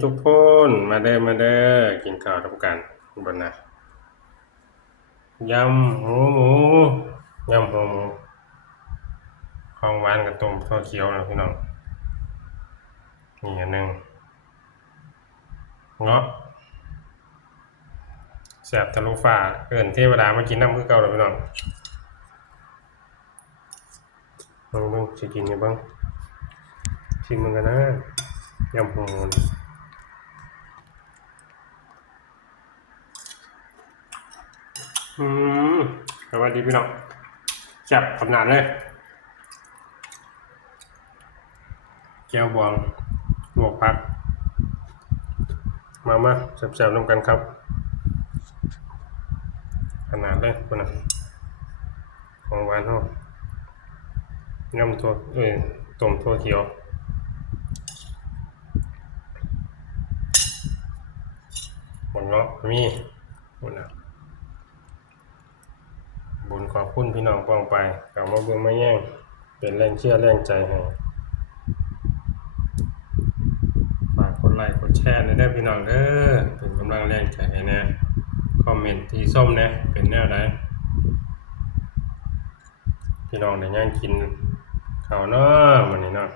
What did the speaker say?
ทุกคนมาเด้อกินข้าวทำกันบนนะยำหูหมูยำหูหมูของหวานกับต้มข้าวเขียวนะพี่น้องนี่อันหนึ่งเงาะแซ่บทะลุฟ้าเอิ้นเทวดามากินน้ำคือเก่าเลยพี่น้องเบิ่งสิกินยังเบิ่งชิมมันกันนะยำหูหมูนี่อืมสวัสดีพี่น้องแซ่บขนาดเลยแก้วบวงลวกผักมาแซ่บๆน้ำกันครับขนาดเลยคนน่ะของหวานเฮายำถั่วต้มถั่วเขียวบนเงาะมีบุญนะบุญขอบคุณพี่น้องป้องไปกลับมาเบิ่งมาแย่งเป็นแรงเชื่อแรงใจให้ฝากกดไลค์กดแชร์ได้พี่น้องเด้อเป็นกำลังแรงใจให้นะคอมเมนต์ที่ส้มนะเป็นแนวใดพี่น้องได้ย่างกินข้าวเนาะมื้อนี้เนาะ